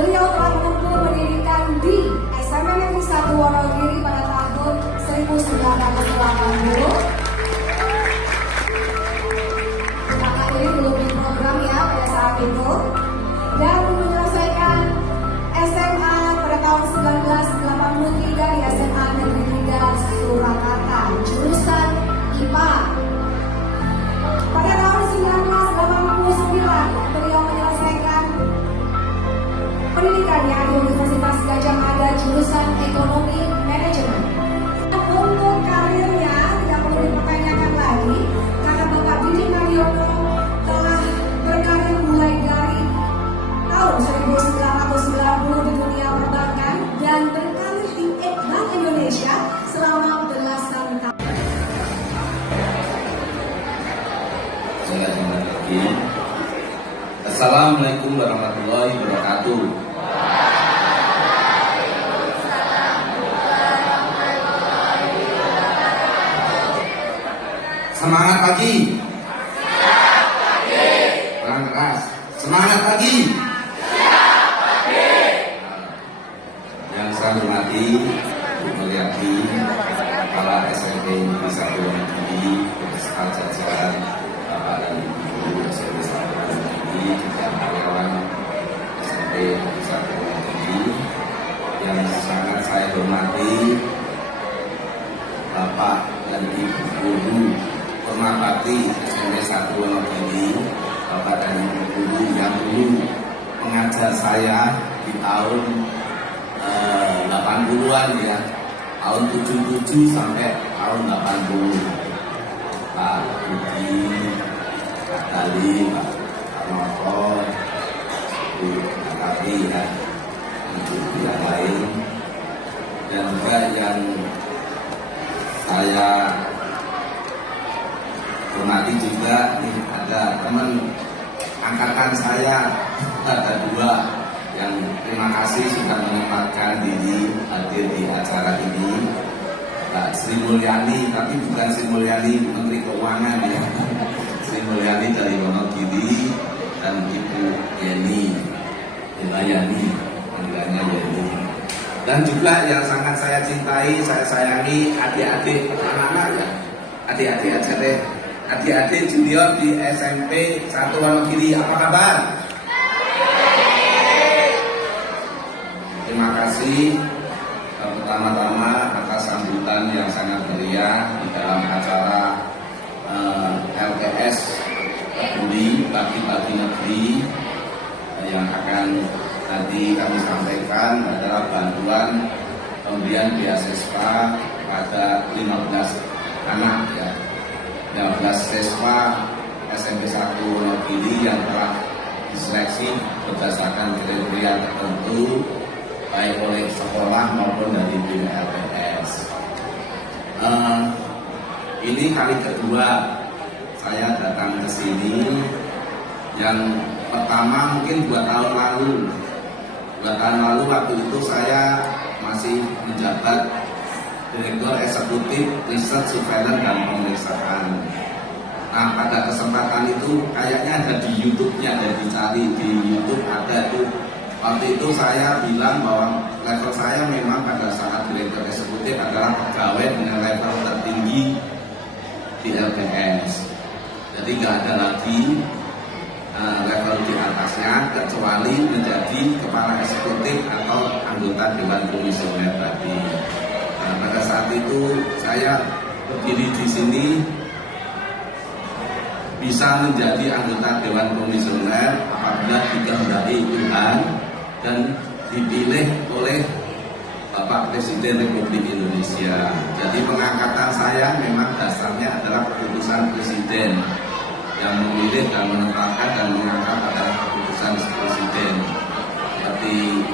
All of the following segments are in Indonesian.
Beliau telah menempuh pendidikan di SMA Negeri 1 Wonogiri pada tahun 1980. Kakak ini belum di program ya pada saat itu. Dan menyelesaikan SMA pada tahun 1983 di SMA Negeri 3 Surakarta, jurusan IPA. Pada tahun 1989 beliau menyelesaikan pendidikannya di Universitas Gadjah Mada, jurusan Ekonomi Manajemen. Untuk karirnya tidak perlu dipertanyakan lagi karena Bapak Didi Mariono telah berkarir mulai dari tahun 1990 di dunia perbankan dan berkarir di Bank Indonesia selama belasan tahun. Assalamualaikum warahmatullahi wabarakatuh. Semangat pagi. Kurang keras. Semangat pagi. Yang saya hormati Bu Mulyadi, Kepala SMP Negeri 1 Wonogiri, beserta jajaran Bapak dan Ibu SMP 1 Wonogiri, juga karyawan SMP Negeri 1 Wonogiri. Yang sangat saya hormati Bapak dan Ibu guru Hormati SMP 1 Wonogiri, Bapak dan Ibu guru yang dulu mengajar saya di tahun 80-an ya, tahun 77 sampai tahun 80. Pak Budi, Pak Dali, Pak Noto, Bu Natapi ya, ibu yang lain, dan juga yang saya hormati juga nih, ada teman angkatan saya, ada dua yang terima kasih sudah menyempatkan diri hadir di acara ini. Mbak Sri Mulyani, tapi bukan Sri Mulyani Menteri Keuangan ya, Sri Mulyani dari Wonogiri, dan Ibu Yeni Delayani, panggilannya Yeni. Dan juga yang sangat saya cintai, saya sayangi adik-adik anak-anak ya, adik-adik aja deh, adik-adik junior di SMP 1 Wonogiri, apa kabar? Terima kasih pertama-tama atas sambutan yang sangat meriah di dalam acara LPS Peduli Bagi-Bagi Negeri yang akan nanti kami sampaikan adalah bantuan pemberian beasiswa pada 15 anak ya, 15 siswa SMP 1 Wonogiri yang telah diseleksi berdasarkan kriteria tertentu baik oleh sekolah maupun dari tim LPS. Ini kali kedua saya datang ke sini. Yang pertama mungkin 2 tahun lalu. 2 tahun lalu waktu itu saya masih menjabat Direktur Eksekutif Riset, Surveillance dan Pemeriksaan. Nah, pada kesempatan itu kayaknya ada di YouTube-nya, ada dicari di YouTube ada tuh. Waktu itu saya bilang bahwa level saya memang pada saat Direktur Eksekutif adalah pegawai dengan level tertinggi di LPS. Jadi nggak ada lagi level di atasnya kecuali menjadi Kepala Eksekutif atau anggota Dewan Komisioner tadi. Nah, pada saat itu saya berdiri di sini bisa menjadi anggota Dewan Komisioner apabila dikehendaki Tuhan dan dipilih oleh Bapak Presiden Republik Indonesia. Jadi pengangkatan saya memang dasarnya adalah keputusan Presiden yang memilih dan menetapkan dan mengangkat adalah keputusan Presiden. Seperti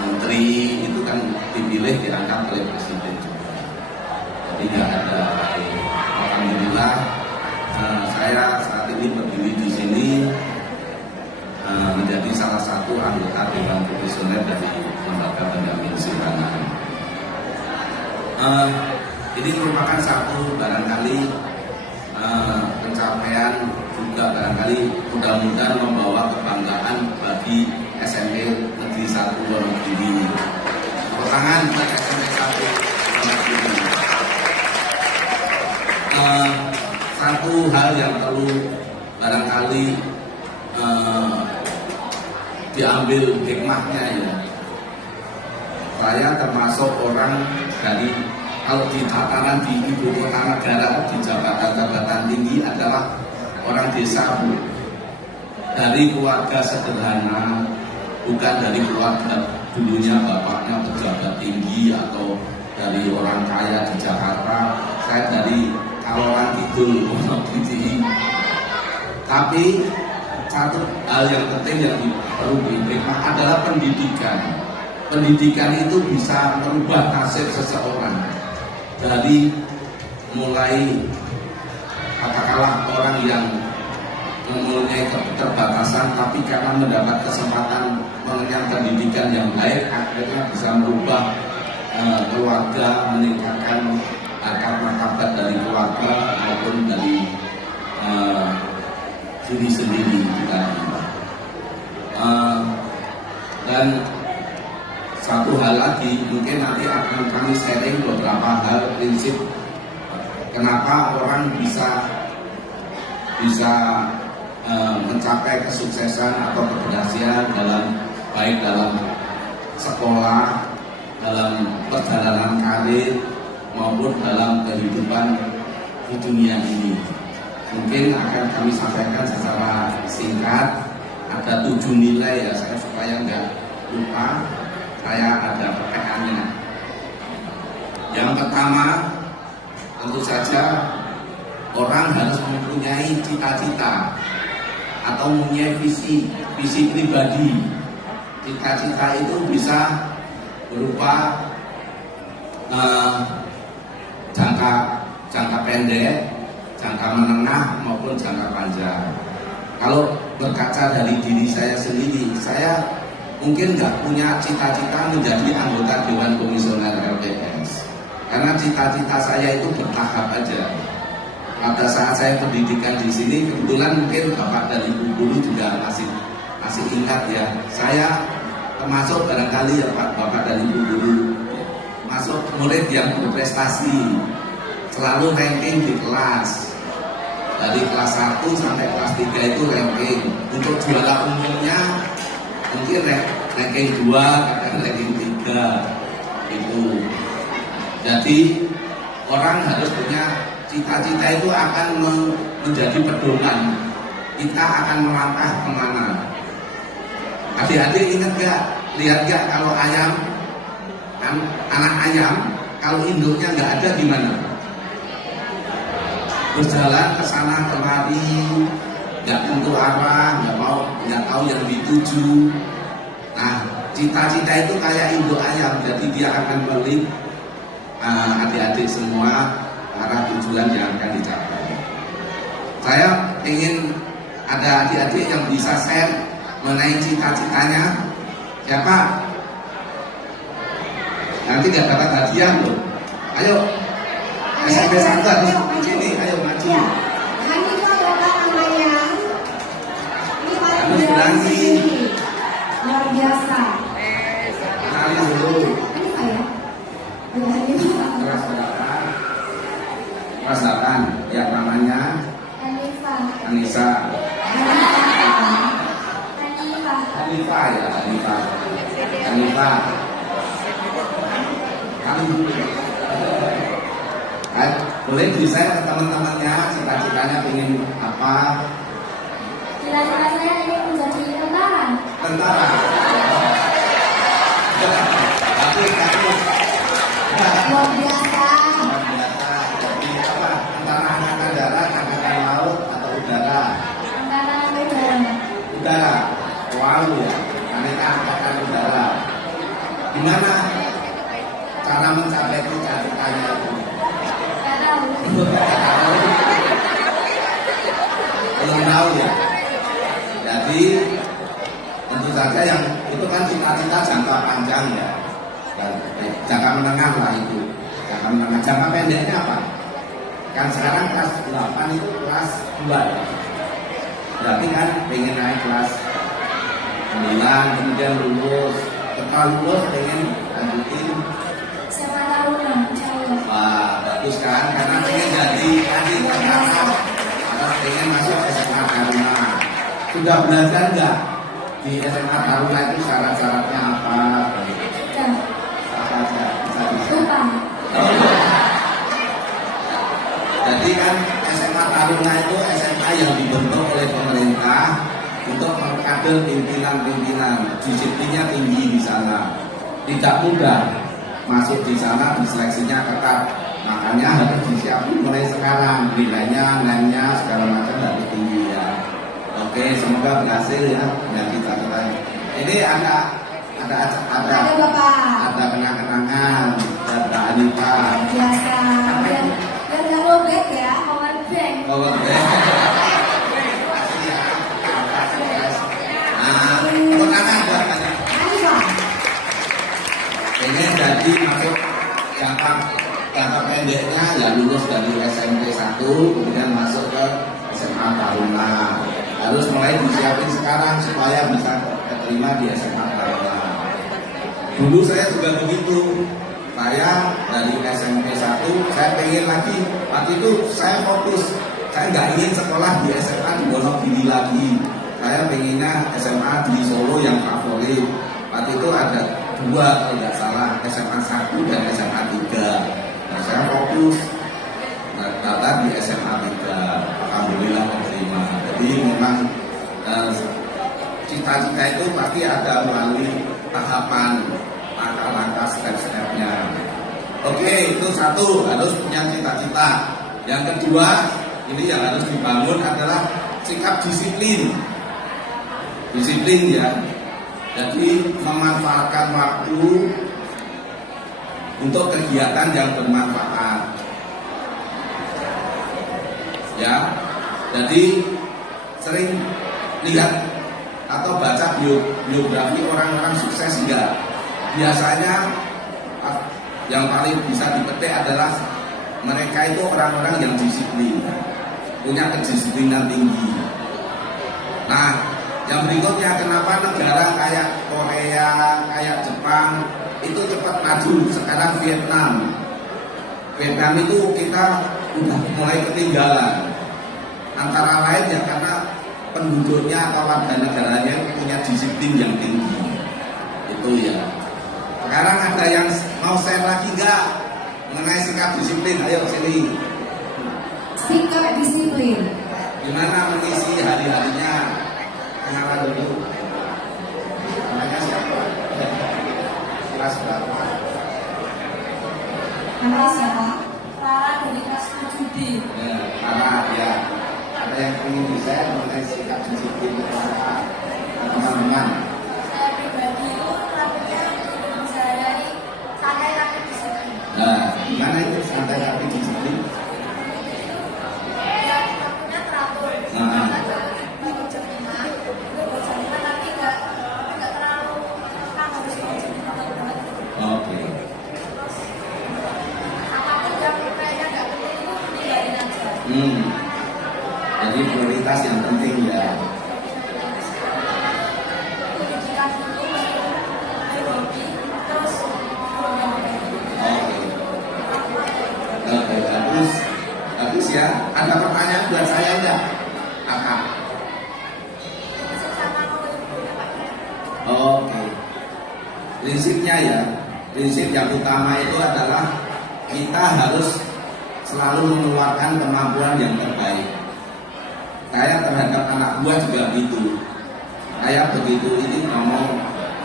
menteri itu kan dipilih diangkat oleh Presiden juga. Jadi nggak ada lain. Alhamdulillah saya saat ini berdiri di sini menjadi salah satu anggota Dewan Komisioner dari Lembaga Pendamping Simpanan. Ini merupakan satu barangkali pencapaian juga barangkali mudah-mudahan membawa kebanggaan bagi SMP Negeri 1 Wonogiri. Tangan buat SMP 1 Wonogiri. Satu hal yang perlu barangkali diambil hikmahnya ya. Saya termasuk orang dari, kalau di tataran di ibu kota negara, di jabatan-jabatan tinggi adalah orang desa, Bu. Dari keluarga sederhana, bukan dari keluarga dulunya bapaknya pejabat tinggi atau dari orang kaya di Jakarta. Saya dari Kaloran Kidul, Wonogiri. Tapi satu hal yang penting yang perlu dihikmah adalah pendidikan. Pendidikan itu bisa merubah nasib seseorang. Dari mulai katakanlah orang yang mempunyai keterbatasan, tapi karena mendapat kesempatan mengenyam pendidikan yang baik, akhirnya bisa merubah keluarga, meningkatkan akar martabat dari keluarga maupun dari diri sendiri juga. Dan satu hal lagi, mungkin nanti akan kami sharing beberapa hal prinsip kenapa orang bisa mencapai kesuksesan atau keberhasilan baik dalam sekolah, dalam perjalanan karir maupun dalam kehidupan di dunia ini. Mungkin akan kami sampaikan secara singkat. Ada 7 nilai ya, saya supaya nggak lupa. Saya ada PPK-nya. Yang pertama, tentu saja orang harus mempunyai cita-cita atau mempunyai visi pribadi. Cita-cita itu bisa berupa jangka pendek, jangka menengah maupun jangka panjang. Kalau berkaca dari diri saya sendiri, saya mungkin nggak punya cita-cita menjadi anggota Dewan Komisioner LPS, karena cita-cita saya itu bertahap aja. Pada saat saya pendidikan di sini, kebetulan mungkin Bapak dan Ibu guru juga masih ingat ya, saya termasuk barangkali ya Bapak dan Ibu guru, masuk murid yang berprestasi, selalu ranking di kelas. Dari kelas 1 sampai kelas 3 itu ranking. Untuk juara umumnya mungkin ranking 2, kadang ranking 3 itu. Jadi orang harus punya cita-cita, itu akan menjadi pedoman kita akan melangkah kemana. Adik-adik ingat gak, lihat gak kalau ayam, kan anak ayam kalau induknya nggak ada gimana? Berjalan ke sana kemari, nggak tentu arah, nggak tahu yang dituju. Nah, cita-cita itu kayak induk ayam, jadi dia akan melihat adik-adik semua arah tujuan yang akan dicapai. Saya ingin ada adik-adik yang bisa share mengenai cita-citanya. Siapa? Nanti nggak dapat hadiah loh. Ayo. SMP 1 harus sini, ayo maju. Ya. Hanifah Bapak namanya. Ini paling Berani. luar biasa. Kenalin dulu. Hanifah ya. Hanifah. Kelas 8, yang namanya Hanifah. Anissa. Hanifah. Hanifah ya, Hanifah. Kamu boleh di-share teman-temannya cita-citanya ingin apa? Cita-cita saya ingin menjadi tentara. Tentara. Tapi kamu Luar biasa. luar biasa. Jadi apa? Tentara angkatan darat, angkatan laut atau udara? Angkatan udara. Udara. Wow ya. Aneka angkatan udara. Gimana cara mencapai cita-citanya itu? Belum tahu ya. Jadi tentu saja yang itu kan cita-cita jangka panjang ya. Jangka menengah lah itu. Jangka menengah. Jangka pendeknya apa? Kan sekarang kelas 8 itu kelas 2 ya. Berarti kan pengen naik kelas 9 kemudian lulus. Setelah lulus pengen lanjutin. SMA Taruna, insya Allah. Wah, bagus kan? Karena pengen jadi adik kakak. Karena pengen masuk SMA Taruna. Sudah belajar nggak di SMA Taruna itu syarat-syaratnya apa? Dan Apa aja? Bisa. lupa. Jadi kan SMA Taruna itu SMA yang dibentuk oleh pemerintah untuk mengkader pimpinan-pimpinan. Disiplinnya tinggi di sana. Tidak mudah masuk di sana, diseleksinya ketat. Makanya harus disiapin mulai sekarang. Nilainya, nilainya segala macam harus tinggi ya. Oke, semoga berhasil ya. Dan kita ini ada Bapak. ada kenang-kenangan ada Anita. Biasa. Dan nggak lobet ya, power bank. Oh, makasih ya. Nah, kenangan buat kalian. Ayo Pak. Pengen jadi masuk jangka pendeknya ya lulus dari SMP 1 kemudian masuk ke SMA Taruna. Harus mulai disiapin sekarang supaya bisa terima di SMA Taruna. Dulu saya juga begitu. Saya dari SMP 1 saya pengen lagi. Waktu itu saya fokus. Saya nggak ingin sekolah di SMA di Wonogiri lagi. Saya pengennya SMA di Solo yang favorit. Waktu itu ada 2 kalau nggak salah, SMA 1 dan SMA 3. Nah, saya fokus data di SMA 3. Alhamdulillah terima. Jadi memang cita-cita itu pasti ada melalui tahapan, langkah-langkah, step-stepnya. Oke, itu satu, harus punya cita-cita. Yang kedua, ini yang harus dibangun adalah sikap disiplin. Disiplin ya. Jadi memanfaatkan waktu untuk kegiatan yang bermanfaat. Ya. Jadi sering lihat atau baca biografi orang-orang sukses enggak? Biasanya yang paling bisa dipetik adalah mereka itu orang-orang yang disiplin, punya kedisiplinan tinggi. Nah, yang berikutnya kenapa negara kayak Korea, kayak Jepang itu cepat maju? Sekarang Vietnam itu kita udah mulai ketinggalan. Antara lain ya karena penduduknya atau warga negaranya punya disiplin yang tinggi. Itu ya. Sekarang ada yang mau share lagi nggak mengenai sikap disiplin? Ayo sini. Sikap disiplin. Gimana mengisi hari-harinya? Kenalan dulu. Namanya siapa? Kelas berapa? Namanya siapa? Rara dari kelas 7D. Ya, Rara ya. Ada yang ingin bisa mengenai sikap disiplin para teman-teman? Saya pribadi itu rapidnya menjalani santai tapi disiplin. Nah, gimana itu santai tapi disiplin? Ya, waktunya teratur. Nah. Bangun jam 5, itu buat jam 5 tapi nggak terlalu harus bangun jam 5 banget. Oke. Terus apapun yang kayaknya nggak penting itu tinggalin aja. Jadi prioritas yang penting ya. Pendidikan dulu baru hobi, terus Oke, bagus ya. Ada pertanyaan buat saya enggak? Apa? Oke. Prinsipnya ya, prinsip yang utama itu adalah kita harus selalu mengeluarkan kemampuan yang terbaik. Saya terhadap anak buah juga begitu. Saya begitu ini ngomong,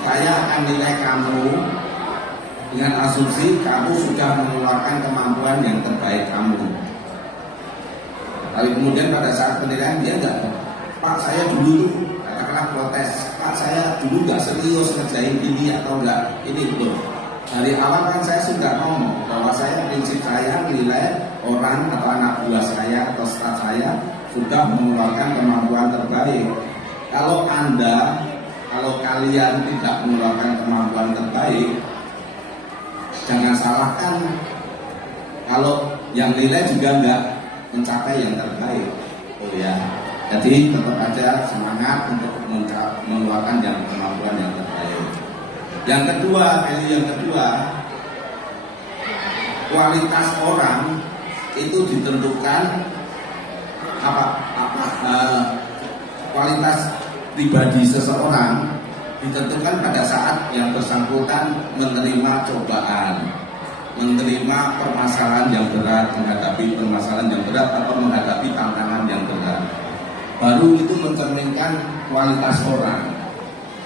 saya akan nilai kamu dengan asumsi kamu sudah mengeluarkan kemampuan yang terbaik kamu. Lalu kemudian pada saat penilaian dia enggak, Pak saya dulu tuh katakanlah protes, Pak saya dulu nggak serius ngerjain ini atau enggak ini loh. Dari awal kan saya sudah ngomong bahwa saya prinsip saya nilai orang atau anak buah saya atau staf saya sudah mengeluarkan kemampuan terbaik. Kalau kalian tidak mengeluarkan kemampuan terbaik, jangan salahkan kalau yang nilai juga enggak mencapai yang terbaik. Oh ya, jadi tetap aja semangat untuk mengeluarkan yang kemampuan Yang kedua, kualitas orang itu ditentukan kualitas pribadi seseorang ditentukan pada saat yang bersangkutan menerima cobaan, menerima permasalahan yang berat, menghadapi permasalahan yang berat atau menghadapi tantangan yang berat. Baru itu mencerminkan kualitas orang.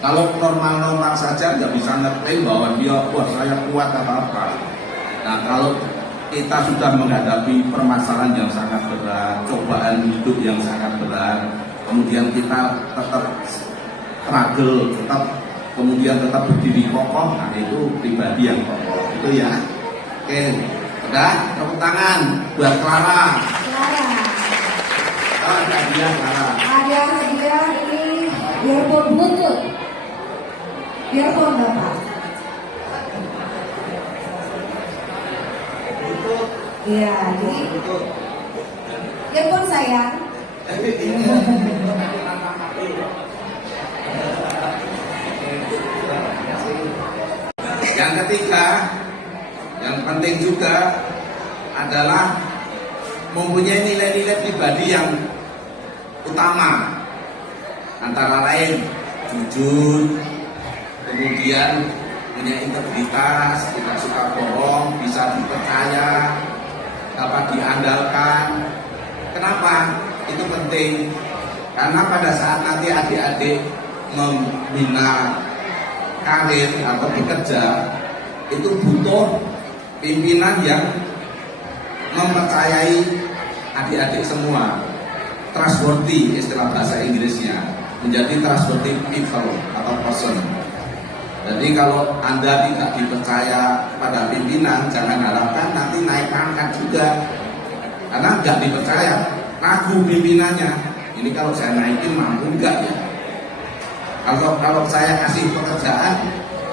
Kalau normal-normal saja nggak bisa ngerti bahwa dia wah saya kuat atau apa. Nah kalau kita sudah menghadapi permasalahan yang sangat berat, cobaan hidup yang sangat berat, kemudian kita tetap struggle, kemudian tetap berdiri kokoh, nah itu pribadi yang kokoh, itu ya. Oke, udah, tepuk tangan buat Clara. Oh, ada hadiah Clara. Ada hadiah ini earphone Bluetooth. Earphone Bapak. Iya, jadi earphone sayang. Yang ketiga, yang penting juga adalah mempunyai nilai-nilai pribadi yang utama, antara lain jujur, kemudian punya integritas, tidak suka bohong, bisa dipercaya, dapat diandalkan. Kenapa? Itu penting karena pada saat nanti adik-adik membina karir atau bekerja itu butuh pimpinan yang mempercayai adik-adik semua, trustworthy istilah bahasa Inggrisnya, menjadi trustworthy people atau person. Jadi kalau Anda tidak dipercaya pada pimpinan, jangan harapkan nanti naik pangkat juga, karena nggak dipercaya, ragu pimpinannya. Ini kalau saya naikin mampu enggak ya? Kalau saya kasih pekerjaan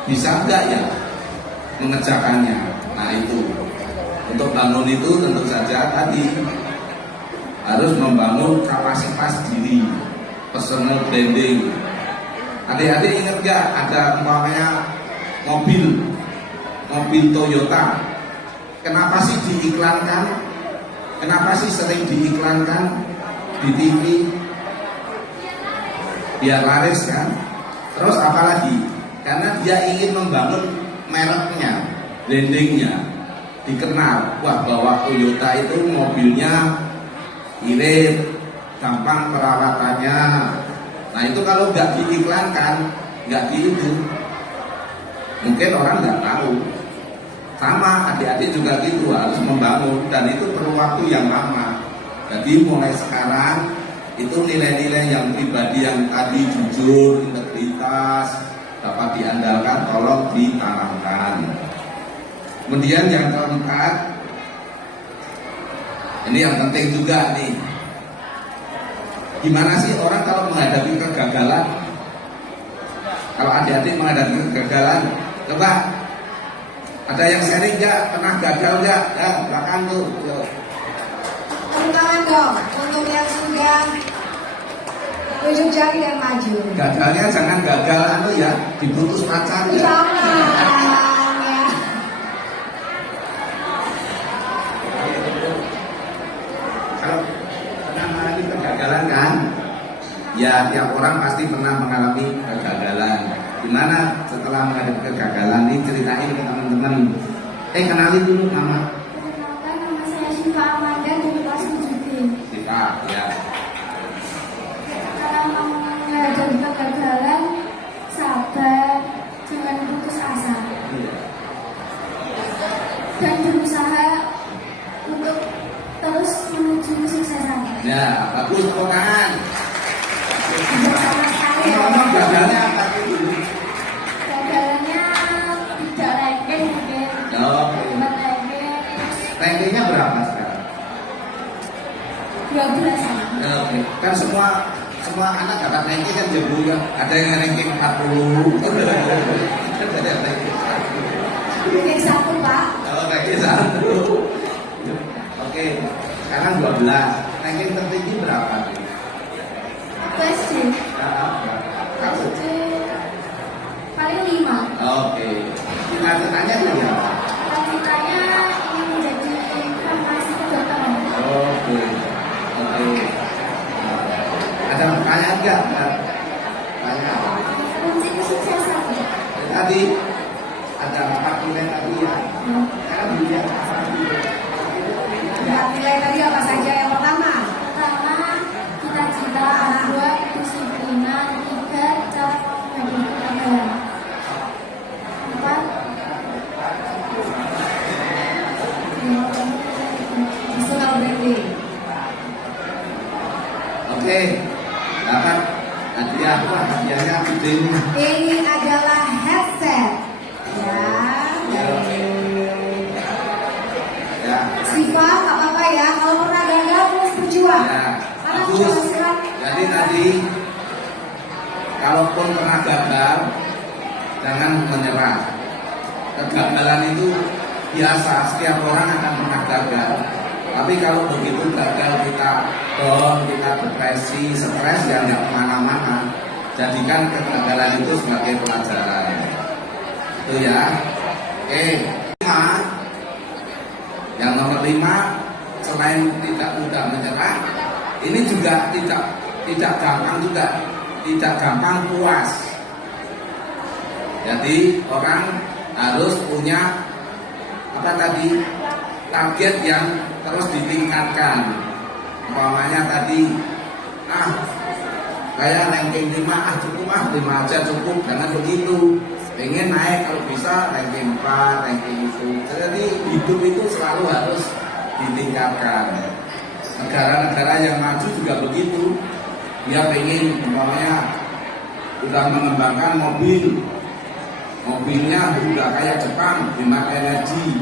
bisa enggak ya mengerjakannya? Nah itu untuk bangun itu tentu saja tadi harus membangun kapasitas diri, personal branding. Adik-adik ingat gak ada umpamanya mobil Toyota, kenapa sih diiklankan? Kenapa sih sering diiklankan di TV? Biar laris kan? Terus apalagi? Karena dia ingin membangun mereknya, brandingnya, dikenal. Wah, bahwa Toyota itu mobilnya irit, gampang perawatannya. Nah itu kalau nggak diiklankan, nggak gitu, mungkin orang nggak tahu. Sama adik-adik juga gitu, harus membangun, dan itu perlu waktu yang lama. Jadi mulai sekarang itu nilai-nilai yang pribadi yang tadi jujur, integritas, dapat diandalkan, tolong ditanamkan. Kemudian yang keempat, ini yang penting juga nih. Gimana sih orang kalau menghadapi kegagalan? Kalau adik-adik menghadapi kegagalan, coba ada yang sharing nggak? Pernah gagal nggak? Ya, belakang tuh. Tepuk tangan dong untuk yang sudah tunjuk jari dan maju. Gagalnya jangan gagal ya, diputus pacar ya. Jangan ya. Kalau pernah mengalami kegagalan kan? Ya, tiap orang pasti pernah mengalami kegagalan. Gimana setelah menghadapi kegagalan ini, ceritain ke teman-teman. Kenalin dulu nama. Perkenalkan, nama saya Syifa Amanda dari kelas 7B. Syifa, ya. Kalau menghadapi kegagalan, sabar, jangan putus asa, dan berusaha untuk terus menuju kesuksesan. Ya, bagus, tepuk tangan. Bersama saya. Ngomong gagalnya apa dulu? Gagalannya tidak ranking mungkin. Oke. Bukan ranking. Rankingnya berapa sekarang? 12. Ya, oke. Kan semua anak dapat ranking kan jago ya. Ada yang ranking 40. Ada yang ranking 1. Ranking 1 Pak. Oh, ranking 1. Oke. Sekarang 12. Ranking tertinggi berapa? SD. Kamu? SD paling 5. Oke. enggak? Banyak. Kunci kesuksesan. Tadi ada 4 nilai tadi ya. Kan dilihat apa gitu. Nilai tadi apa saja? Yang pertama, Pertama, cita-cita. Kedua, kedisiplinan. Tiga, cara menghadapi kegagalan. Empat, personal branding. Oke, dapat hadiah apa? Hadiahnya gede ini. Ini adalah headset. Ya. Ya. Siva, nggak apa-apa ya. Kalau pernah gagal terus berjuang. Ya. Karena Bagus. keberhasilan. Jadi tadi, kalaupun pernah gagal, jangan menyerah. Kegagalan itu biasa, setiap orang akan pernah gagal. Tapi kalau begitu gagal kita down, kita depresi, stres, ya nggak kemana-mana. Jadikan kegagalan itu sebagai pelajaran. Itu ya. Oke. 5. Yang nomor 5, selain tidak mudah menyerah, ini juga tidak gampang juga, tidak gampang puas. Jadi orang harus punya apa tadi, target yang terus ditingkatkan. Umpamanya tadi, kayak ranking 5, cukup 5 aja cukup, jangan begitu. Pengen naik kalau bisa ranking 4, ranking itu. Jadi hidup itu selalu harus ditingkatkan. Negara-negara yang maju juga begitu. Dia pengen umpamanya udah mengembangkan mobil. Mobilnya udah kayak Jepang, hemat energi.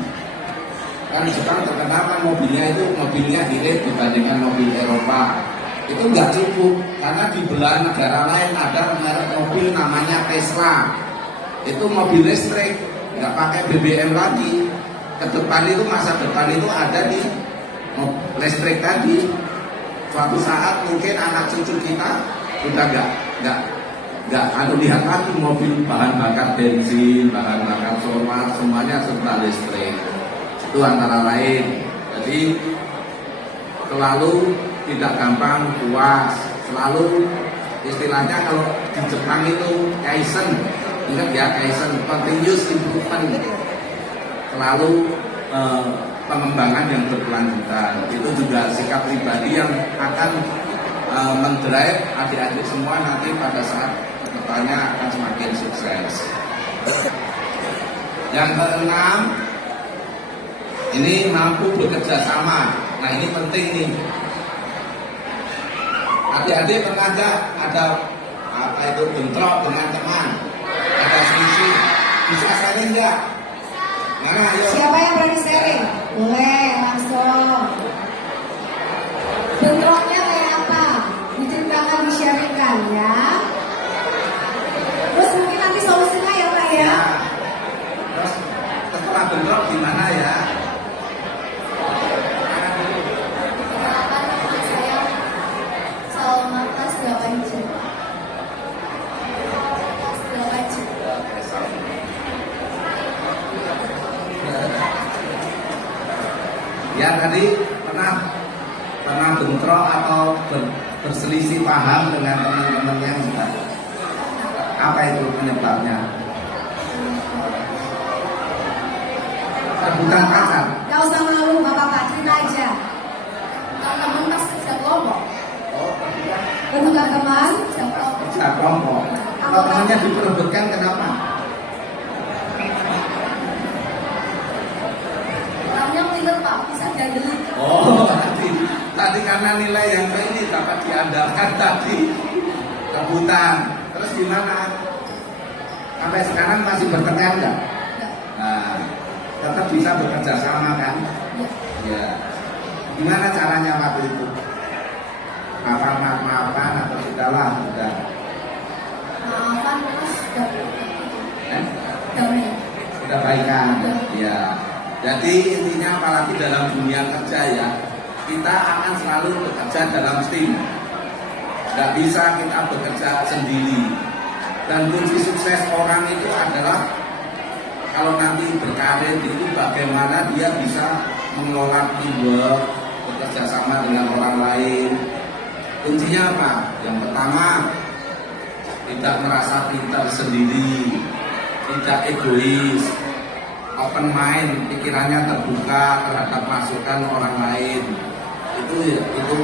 Kan Jepang terkenal kan mobilnya irit dibandingkan mobil Eropa. Itu nggak cukup karena di belahan negara lain ada merek mobil namanya Tesla. Itu mobil listrik, nggak pakai BBM lagi. Ke depan itu, masa depan itu ada di listrik tadi. Suatu saat mungkin anak cucu kita udah nggak lihat lagi mobil bahan bakar bensin, bahan bakar solar, semuanya serba listrik. Itu antara lain. Jadi selalu tidak gampang puas, selalu istilahnya kalau di Jepang itu Kaizen, ingat ya, Kaizen, continuous improvement, selalu pengembangan yang berkelanjutan. Itu juga sikap pribadi yang akan mendrive adik-adik semua nanti pada saat kedepannya akan semakin sukses. Yang keenam, ini mampu bekerja sama. Nah ini penting nih. Adik-adik pernah nggak ada apa itu bentrok dengan teman, ada selisih, bisa sharing nggak? Nah, ayo. Siapa yang berani sharing? Boleh, langsung. Bentroknya kayak apa? Diceritakan, di-sharingkan ya. Terus mungkin nanti solusinya ya Pak ya. Terus setelah bentrok gimana ya? Perkenalkan nama saya Salma kelas 8C. Kelas 8C. Ya tadi pernah bentrok atau berselisih paham dengan teman-temannya enggak? Apa itu penyebabnya? Rebutan pacar. Gak usah malu, gak apa-apa, cerita aja. Teman-teman pas kerja kelompok. Rebutan teman. Kerja kelompok. Kerja kelompok. Kalau temannya diperebutkan kenapa? Orangnya pinter Pak, bisa gandelin. Oh, tadi karena nilai yang ini dapat diandalkan tadi rebutan. Terus gimana? Sampai sekarang masih bertengkar nggak? Nah, tetap bisa bekerja sama kan? Ya. Gimana caranya waktu itu? Maafan atau sudahlah, udah. Maafan terus damai. Udah baikan. Ya. Jadi intinya apalagi dalam dunia kerja ya, kita akan selalu bekerja dalam tim. Nggak bisa kita bekerja sendiri. Dan kunci sukses orang itu adalah kalau nanti berkarir itu bagaimana dia bisa mengelola teamwork, bekerja sama dengan orang lain. Kuncinya apa? Yang pertama, tidak merasa pintar sendiri, tidak egois, open mind, pikirannya terbuka terhadap masukan orang lain. Itu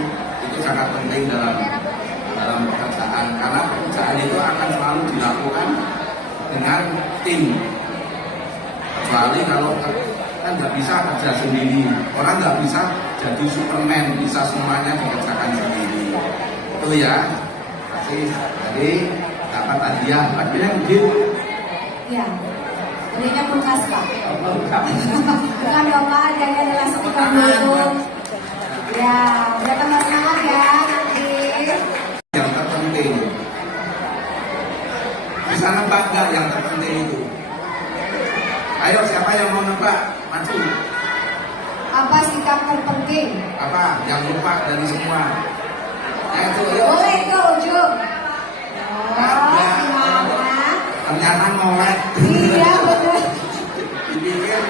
sangat penting dalam pekerjaan, karena pekerjaan itu akan selalu dilakukan dengan tim. Kecuali kalau kan nggak bisa kerja sendiri, orang nggak bisa jadi Superman, bisa semuanya dikerjakan sendiri. Itu ya. Jadi dapat hadiah, hadiahnya mungkin. Ya, hadiahnya kulkas Pak. Bukan dong Pak, hadiahnya adalah sekitar dulu. Ya, udah tambah semangat ya nanti. Yang terpenting, bisa nebak nggak yang terpenting itu? Ayo, siapa yang mau nebak? Maju. Apa sikap terpenting? Apa yang lupa dari semua? Ayo. Boleh ke ujung. Ternyata ngolek. Iya betul. Dipikir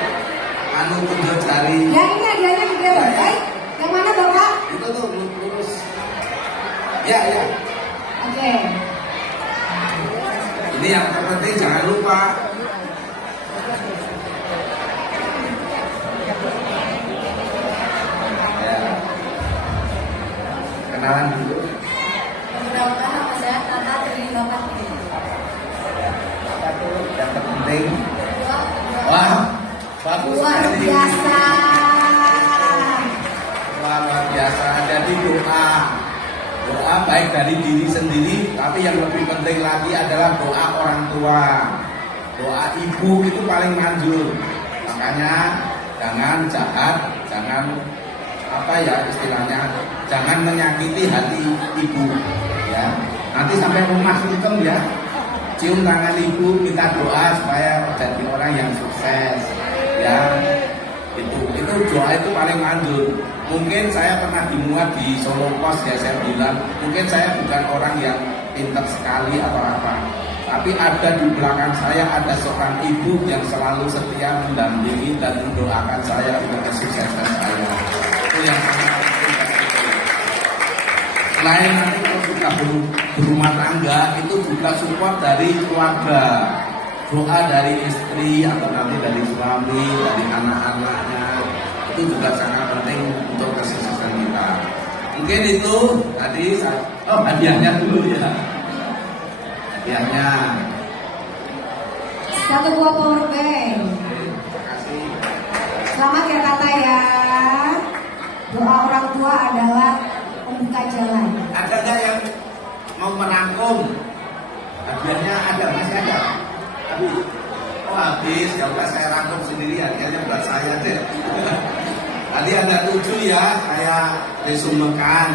tunjuk jari. Ya ini hadiahnya gede loh. Yang mana Bapak? Itu tuh lurus. Ya. Oke. Ini yang terpenting jangan lupa. Ya. Kenalan dulu. Mudah-mudahan nama saya Tata Tri Bapak. Yang terpenting. Wah, bagus Luar sekali. biasa. Luar biasa. Jadi doa baik dari diri sendiri, tapi yang lebih penting lagi adalah doa orang tua. Doa ibu itu paling manjur. Makanya jangan jahat, jangan istilahnya, jangan menyakiti hati ibu. Ya, nanti sampai rumah hitam ya. Cium tangan ibu, minta doa supaya jadi orang yang sukses. Ya, itu doa itu paling manjur. Mungkin saya pernah dimuat di Solo Pos ya, saya bilang mungkin saya bukan orang yang pintar sekali atau apa, tapi ada di belakang saya ada seorang ibu yang selalu setia mendampingi dan mendoakan saya untuk kesuksesan saya. Itu yang sangat penting. Selain nanti kalau sudah berumah tangga, itu juga support dari keluarga, doa dari istri atau nanti dari suami, dari anak-anaknya, itu juga sangat penting untuk kesuksesan kita. Mungkin itu tadi hadiahnya dulu ya. Hadiahnya. Satu buah power bank. Terima kasih. Selamat ya Tata ya. Doa orang tua adalah membuka jalan. Ada nggak yang mau merangkum? Hadiahnya ada, masih ada. Habis, ya udah saya rangkum sendiri, hadiahnya buat saya deh. Tadi ada 7 ya, saya resumekan.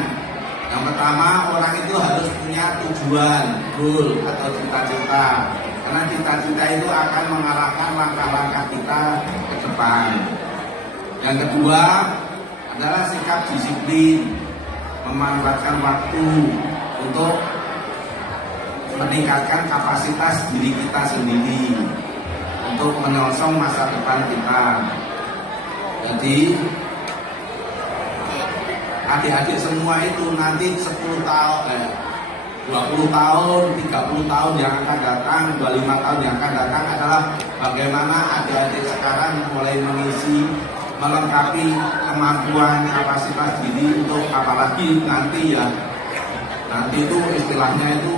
Yang pertama, orang itu harus punya tujuan, goal atau cita-cita. Karena cita-cita itu akan mengarahkan langkah-langkah kita ke depan. Yang kedua adalah sikap disiplin, memanfaatkan waktu untuk meningkatkan kapasitas diri kita sendiri untuk menyongsong masa depan kita. Jadi adik-adik semua itu nanti 10 tahun, 20 tahun, 30 tahun yang akan datang, 25 tahun yang akan datang adalah bagaimana adik-adik sekarang mulai mengisi, melengkapi kemampuan kapasitas diri untuk apalagi nanti ya. Nanti itu istilahnya itu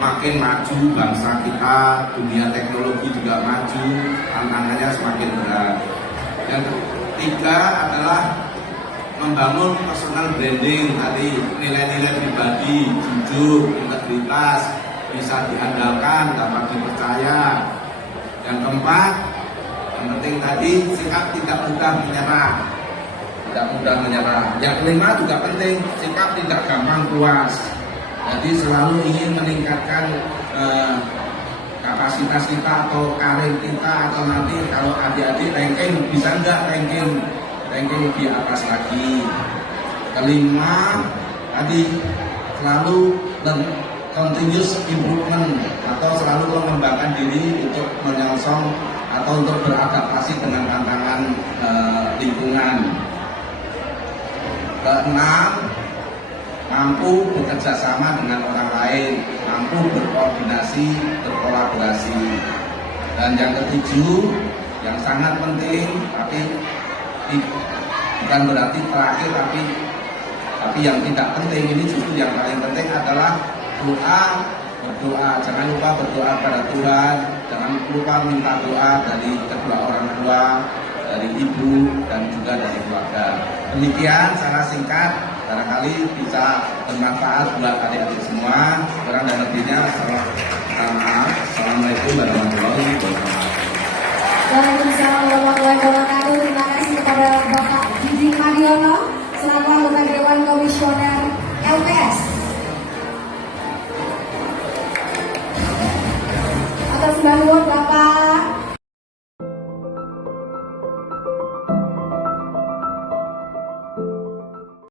makin maju bangsa kita, dunia teknologi juga maju, tantangannya semakin berat. Yang ketiga adalah membangun personal branding tadi, nilai-nilai pribadi, jujur, integritas, bisa diandalkan, dapat dipercaya. Yang keempat, yang penting tadi sikap tidak mudah menyerah. Tidak mudah menyerah. Yang kelima juga penting, sikap tidak gampang puas. Jadi selalu ingin meningkatkan kapasitas kita atau karir kita, atau nanti kalau adik-adik ranking bisa enggak ranking lebih atas lagi. Kelima tadi selalu continuous improvement atau selalu mengembangkan diri untuk menyongsong atau untuk beradaptasi dengan tantangan lingkungan. Keenam mampu bekerja sama dengan orang lain, mampu berkoordinasi, berkolaborasi. Dan yang ketujuh, yang sangat penting, tapi bukan berarti terakhir, tapi yang tidak penting, ini justru yang paling penting adalah berdoa. Jangan lupa berdoa pada Tuhan, jangan lupa minta doa dari kedua orang tua, dari ibu dan juga dari keluarga. Demikian secara singkat, barangkali bisa bermanfaat buat adik-adik semua. Kurang dan lebihnya, Assalamualaikum warahmatullahi wabarakatuh. Waalaikumsalam warahmatullahi wabarakatuh. Terima kasih kepada Bapak Didi Mariono selaku anggota Dewan Komisioner LPS atas bantuan